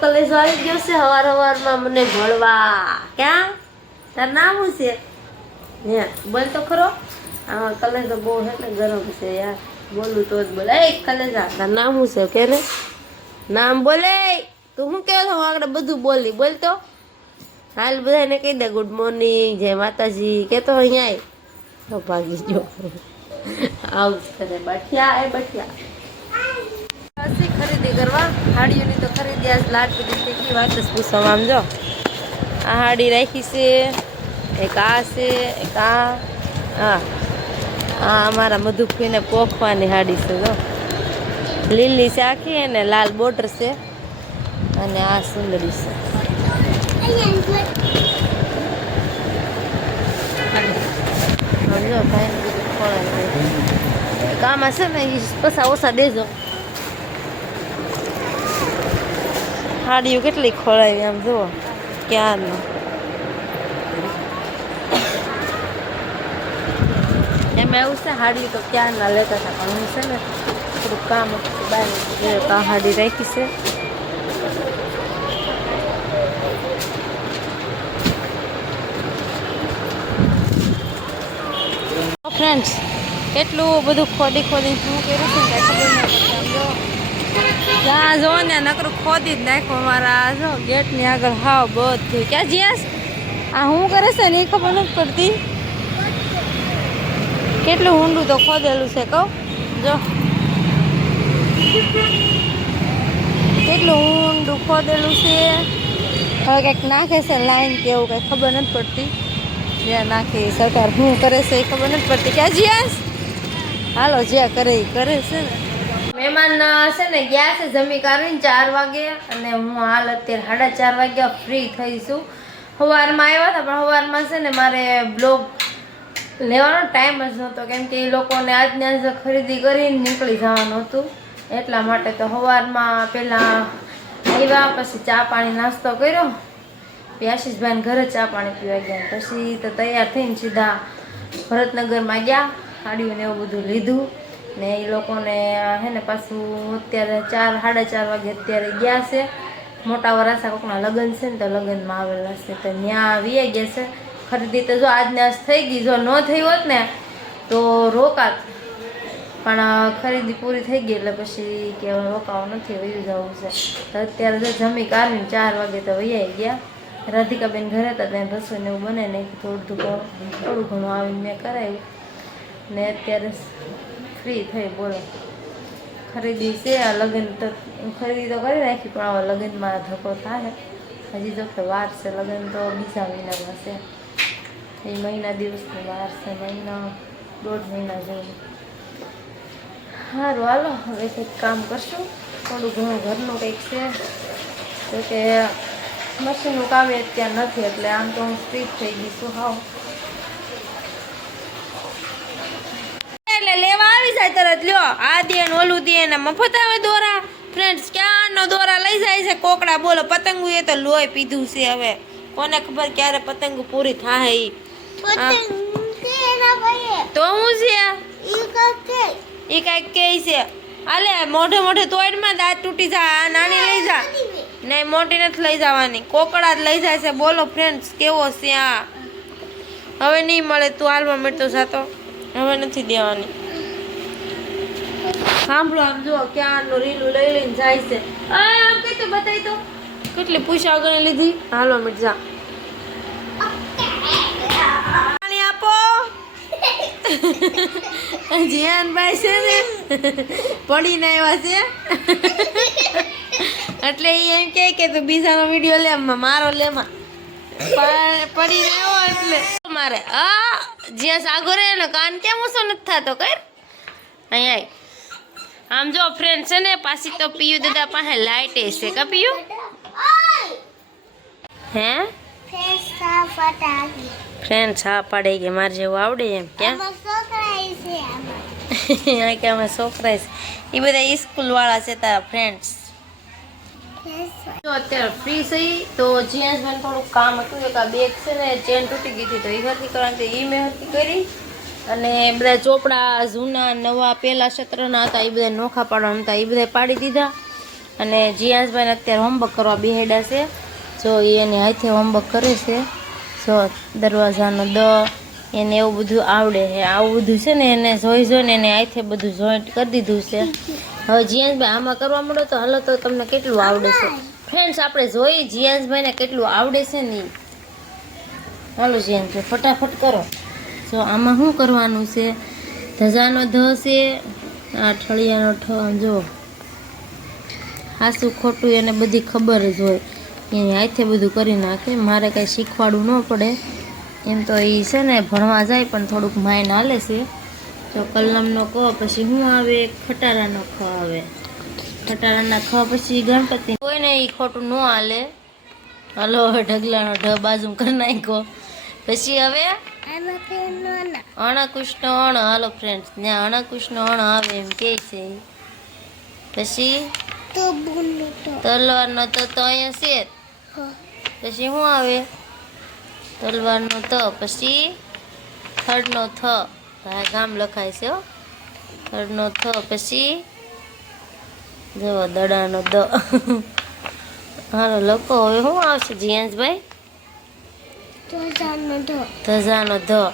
કલેજો આવી ગયો છે હવાર મને ભળવા. ક્યાં તાર નામ શું છે? હે બોલ તો ખરો. આમાં કલેજો બહુ એટલે ગરમ છે યાર, બોલું તો જ બોલે. એ કલેજા તાર નામ શું છે? કે ને નામ બોલે. તું શું કહો છો? આગળ બધું બોલી બોલ તો. હાલ બધાને કહી દે ગુડ મોર્નિંગ, જય માતાજી કેતો અહીંયા તો ભાગી ગયો. આવું કરે બઠિયા. એ બઠિયા ખરીદી કરવા હાડીઓની તો ખરીદી આજ લાટ બધી કેટલી વાત જ પૂછવા. આમ જો આ હાડી રાખી છે, એક આ છે, એક આ અમારા મધુફીને પોખવાની હાડી છે. જો લીલી છે આખી અને લાલ બોર્ડર છે અને આ સુંદરી છે. સમજો ભાઈ આમાં છે ને પૈસા ઓછા દેજો. હાડીઓ કેટલી ખોળાવી આમ જુઓ ક્યારનો. એમાં એવું છે હાડી તો ક્યારના લેતા હતા, પણ હું છે ને થોડુંક કામ હતું બહાર તો આ હાડી રાખી છે. ફ્રેન્ડ્સ કેટલું બધું ખોદી શું કર્યું છે ને ખબર નહીં. ત્યાં જો ને નકરું ખોદી જ નાખો. અમારા જો ગેટની આગળ હાવ બધું ક્યાં જ્યાસ આ શું કરે છે ને એ ખબર નથી પડતી. કેટલું ઊંડું તો ખોદેલું છે કહું. જો કેટલું ઊંડું ખોદેલું છે. હવે કંઈક નાખે છે લાઈન કે એવું કંઈ ખબર નથી પડતી. જ્યાં નાખી સરકાર શું કરે છે એ ખબર નથી પડતી. ક્યાં જ્યાસ હાલો જ્યાં કરે એ કરે છે ને. મહેમાન છે ને ગયા છે જમી કાઢીને 4 વાગે અને હું હાલ અત્યારે 4:30 વાગ્યા ફ્રી થઈશું. સવારમાં આવ્યા હતા પણ સવારમાં છે ને મારે બ્લોગ લેવાનો ટાઈમ જ નહોતો, કેમ કે એ લોકોને આજને આજ ખરીદી કરીને નીકળી જવાનું હતું. એટલા માટે તો સવારમાં પહેલાં આવ્યા, પછી ચા પાણી નાસ્તો કર્યો, આશીષભાઈને ઘરે ચા પાણી પીવા ગયા, પછી તો તૈયાર થઈને સીધા ભરતનગરમાં ગયા. સાડીઓને એવું બધું લીધું ને એ લોકોને હે ને પાછું અત્યારે 4-4:30 વાગે અત્યારે ગયા છે. મોટા વરાસા કોકના લગ્ન છે ને તો લગ્નમાં આવેલા છે તો ત્યાં આવીએ ગયા છે. ખરીદી તો જો આજને આજ થઈ ગઈ, જો ન થઈ હોત ને તો રોકાત, પણ ખરીદી પૂરી થઈ ગઈ એટલે પછી કે રોકાવું નથી, વયું જવું છે. તો અત્યારે જો જમી કાઢીને 4 વાગે તો વૈયા ગયા. રાધિકાબેન ઘરે હતા ત્યાં રસોઈને એવું બને નહીં, થોડું ઘણું આવીને મેં કરાવ્યું ને અત્યારે ફ્રી થઈ. બોલો ખરીદી છે આ લગ્ન તો ખરીદી તો કરી નાખી, પણ આવા લગ્નમાં ધક્કો થાય. હજી જો કે વાર છે, લગ્ન તો બીજા મહિનામાં છે. એ મહિના દિવસની વાર છે, 1.5 મહિના જેવું. સારું હાલો હવે કંઈક કામ કરશું, થોડું ઘણું ઘરનું કંઈક છે. તો કે મશીનનું કામ અત્યારે નથી એટલે આમ તો હું ફ્રી થઈ ગઈ છું. હાવ એટલે લેવા આવી જાય તરત લ્યો. આ દે ને ઓલું દે ને મફત આવે દોરા. ફ્રેન્ડ્સ ક્યાંનો દોરા લઈ જાય છે કોકડા. બોલો પતંગુ એ તો લોહી પીધું છે. હવે કોને ખબર ક્યારે પતંગુ પૂરી થાય. તો હું છે એ કઈક કે છે. હાલે મોઢે તોડમાં દાંત તૂટી જાય. નાની લઈ જા. નહીં મોટી નથી લઈ જવાની, કોકડા જ લઈ જાય છે. બોલો ફ્રેન્ડ્સ કેવો છે આ. હવે નહીં મળે, તું હાલવા મળતો જાતો, હવે નથી દેવાની. સાંભળો આમ જુઓ ક્યાંનું રીલું લઈ લઈને જાય છે. આમ કઈ તો બતાવી તો કેટલી પૂછા આગળ લીધી. હાલો મિર્જા પાણી આપો. જીયાનભાઈ છે ને પડીને આવ્યા છે એટલે એમ કે તું બીજાનો વિડીયો લે, મારો લેમાં પડી રહ્યો એટલે મારે જ્યાં સાગો રે ને કાન કેમ ઓછો નથી થતો. કર અહીંયા આમ જો ફ્રેન્ડ છે ને પાછી તો પીયું દાદા પાસે લાઈટ છે કે પીયું હે ફ્રેન્ડ છા પાડે કે મારે જેવું આવડે એમ ક્યાં કે અમે છોકરા એ બધા સ્કૂલ વાળા છે તારા ફ્રેન્ડ્સ. અત્યારે ફ્રી થઈ તો જીએસભાઈ થોડુંક કામ હતું. એક આ બેગ છે ને ચેન તૂટી ગઈ હતી તો એ હરકી કરવાની એ મેં હરકી કરી. અને બધા ચોપડા જૂના નવા પહેલા સત્રના હતા એ બધા નોખા પાડવાના હતા એ બધા પાડી દીધા. અને જીયાસભાઈને અત્યારે હોમવર્ક કરવા બેહેડા છે. જો એની હાથે હોમવર્ક કરે છે. જો દરવાજાનો દ એને એવું બધું આવડે છે. આવું બધું છે ને એને જોઈને એને હાથે બધું જોઈન્ટ કરી દીધું છે. હવે જીયાસભાઈ આમાં કરવા માંડો તો હાલો તો તમને કેટલું આવડે છે ફ્રેન્ડ્સ. આપણે જોઈએ જીયાસભાઈને કેટલું આવડે છે ને. હાલો જીયાસભાઈ ફટાફટ કરો. જો આમાં શું કરવાનું છે? ધજાનો ધ છે, આ ઠળિયાનો ઠ. જો હાસું ખોટું એને બધી ખબર જ હોય. એની હાથે બધું કરી નાખે. મારે કાંઈ શીખવાડવું ન પડે એમ તો. એ છે ને ભણવા જાય પણ થોડુંક માઇન્ડ હાલે છે. તો કલમનો ક પછી શું આવે? ખટારાનો ખ આવે. ખટારાના ખ પછી ગણપતિ. કોઈને એ ખોટું ન હાલે. હલો હવે ઢગલાનો ઢ બાજુ કરી નાખ્યો. પછી હવે અણકુશનો અણ. હાલો ફ્રેન્ડ્સ, ત્યાં અણકુશનો અણ આવે એમ કે છે. પછી તલવારનો તો અહીંયા છે. પછી શું આવે? તલવારનો ત. પછી થર્ડનો થ. ગામ લખાય છે હો. થર્ડનો થ. પછી જો દડાનો દ. હાલો લખો હવે શું આવશે જીયાસભાઈ? ધજાનો ધ.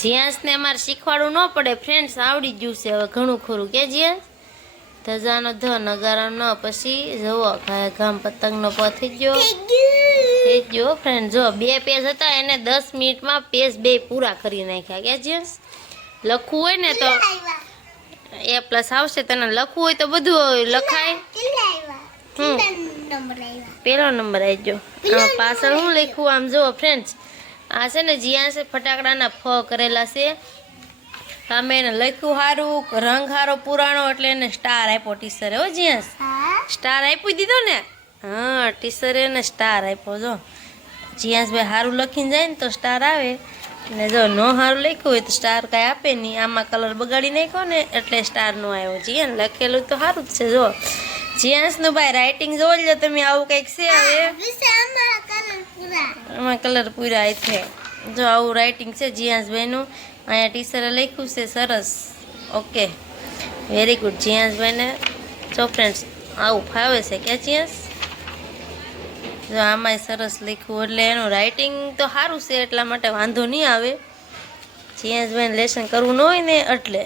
જીયાસને અમારે શીખવાડવું ન પડે ફ્રેન્ડ્સ, આવડી ગયું છે હવે ઘણું ખરું કે જીયાસ? ધજાનો ધ, નગારાનો ન. પછી જુઓ ગામ પતંગનો પ થઈ ગયો ફ્રેન્ડ. જો 2 પેજ હતા એને 10 મિનિટમાં પેજ 2 પૂરા કરી નાખ્યા કે જીયાસ? લખવું હોય ને તો A+ આવશે. તને લખવું હોય તો બધું લખાય. પહેલો નંબર આવી ગયો. આમાં પાછળ શું લખ્યું આમ જુઓ ફ્રેન્ડ્સ. આ છે ને જીયાસે ફટાકડાના ફ કરેલા છે. સામે એને લખ્યું સારું, રંગ સારો પુરાણો એટલે એને સ્ટાર આપ્યો ટીચરે. હો જીયાસ, સ્ટાર આપી દીધો ને. હા, ટીચરે એને સ્ટાર આપ્યો. જો જીયાસભાઈ સારું લખીને જાય ને તો સ્ટાર આવે, ને જો ન સારું લખ્યું હોય તો સ્ટાર કાંઈ આપે નહીં. આમાં કલર બગાડી નાખ્યો ને એટલે સ્ટાર નો આવ્યો. જીયાને લખેલું તો સારું જ છે. જો જીયાસનું ભાઈ રાઇટિંગ જોઈ લો તમે. આવું કંઈક છે. હવે આમાં કલર પૂરા છે. જો આવું રાઇટિંગ છે જીયાસભાઈનું. અહીંયા ટીચરે લખ્યું છે સરસ. ઓકે, વેરી ગુડ જીયાસભાઈને. જો ફ્રેન્ડ્સ આવું ફાવે છે કે જીયાસ? જો આમાંય સરસ લખ્યું એટલે એનું રાઇટિંગ તો સારું છે, એટલા માટે વાંધો નહીં આવે. જીયાસભાઈને લેસન કરવું ન હોય ને એટલે.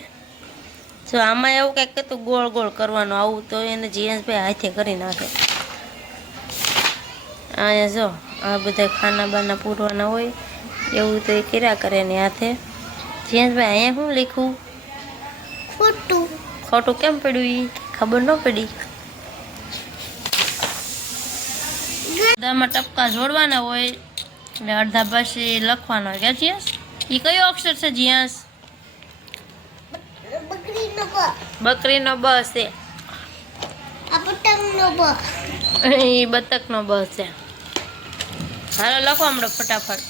જો આમાં એવું કંઈક હતું ગોળ ગોળ કરવાનું, આવું તો એને જીયાસભાઈ હાથે કરી નાખે. અહીંયા જો આ બધા ખાના બાના પૂરવાના હોય એવું તો એ કર્યા કરે ને હાથે. જીયાસભાઈ અહીંયા શું લખ્યું? ખોટું. ખોટું કેમ પડ્યું? એ ખબર ન પડી. અડધામાં ટપકા જોડવાના હોય એટલે અડધા પછી લખવાનો હોય કે જીયાસ? એ કયો અક્ષર છે જીયાસ? બકરીનો બ છે. એ બતકનો બ છે. હાલો લખો હમણાં ફટાફટ.